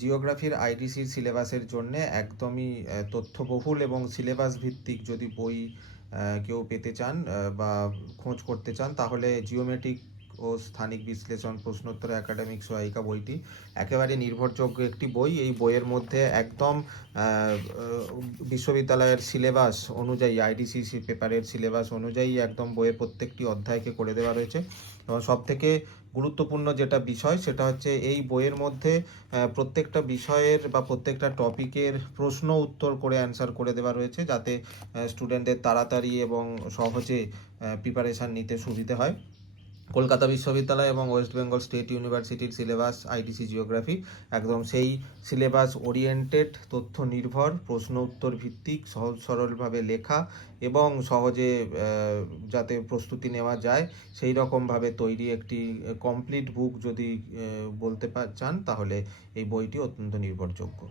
জিওগ্রাফির আইডিসির সিলেবাসের জন্য একদমই তথ্যবহুল এবং সিলেবাস ভিত্তিক যদি বই কেউ পেতে চান বা খোঁজ করতে চান, তাহলে জিওমেট্রিক ও স্থানিক বিশ্লেষণ প্রশ্নোত্তর একাডেমিক সহায়িকা বইটি একেবারে নির্ভরযোগ্য একটি বই। এই বইয়ের মধ্যে একদম বিশ্ববিদ্যালয়ের সিলেবাস অনুযায়ী, আইডিসিসি পেপারের সিলেবাস অনুযায়ী একদম বইয়ের প্রত্যেকটি অধ্যায়কে করে দেওয়া রয়েছে। এবং সবথেকে গুরুত্বপূর্ণ যেটা বিষয় সেটা হচ্ছে এই বইয়ের মধ্যে প্রত্যেকটা বিষয়ের বা প্রত্যেকটা টপিকের প্রশ্ন উত্তর করে অ্যান্সার করে দেওয়া রয়েছে, যাতে স্টুডেন্টদের তাড়াতাড়ি এবং সহজে প্রিপারেশান নিতে সুবিধে হয়। কলকাতা বিশ্ববিদ্যালয় এবং ওয়েস্ট বেঙ্গল স্টেট ইউনিভার্সিটির সিলেবাস আইডিসি জিওগ্রাফি একদম সেই সিলেবাস ওরিয়েন্টেড, তথ্য নির্ভর, প্রশ্ন উত্তর ভিত্তিক, সহজ সরলভাবে লেখা এবং সহজে যাতে প্রস্তুতি নেওয়া যায় সেই রকমভাবে তৈরি একটি কমপ্লিট বুক যদি বলতে চান, তাহলে এই বইটি অত্যন্ত নির্ভরযোগ্য।